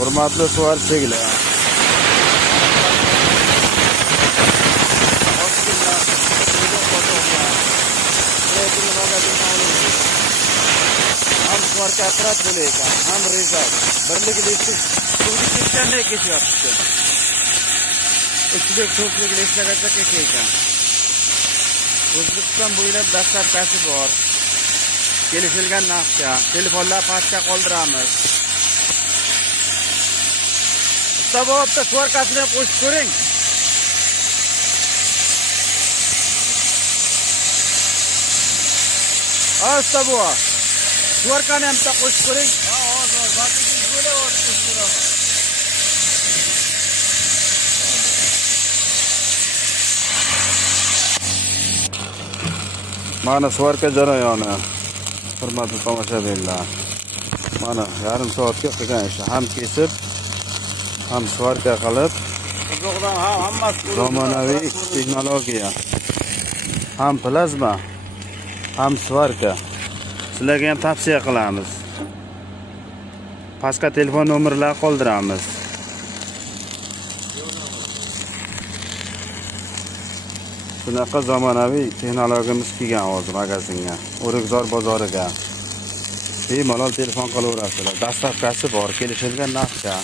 Hurmatli suvarchilar. Ham suvarka atraf bo'laydi, ham rezak. Birligida suvni ketganday ketyapti. Ichida ko'plik leslagacha ketayotgan. O'zbekiston bo'ylab dastlabkasi bor. Kelishilgan narxga, telefonlar pastga qoldiramiz. Ustobotta suvarkasini qo'shib ko'ring. Ustobo, suvarkani ham qo'shib ko'ring. Mana suvarka jarayoni. Hurmatli tomoshabinlar. Mana yarim soatga qilgan ish. Ham kesib, ham suvarka qilib, zamonaviy texnologiya. Ham plazma, ham suvarka. Sizlarga ham tavsiya qilamiz. Pastga telefon nomerlarini qoldiramiz. Bunaqa zamonaviy texnologiyamiz kelgan hozir magazinga, O'rikzor bozoriga. Bemalol telefon qilaverasizlar. Dastavkasi bor, kelishilgan narxga.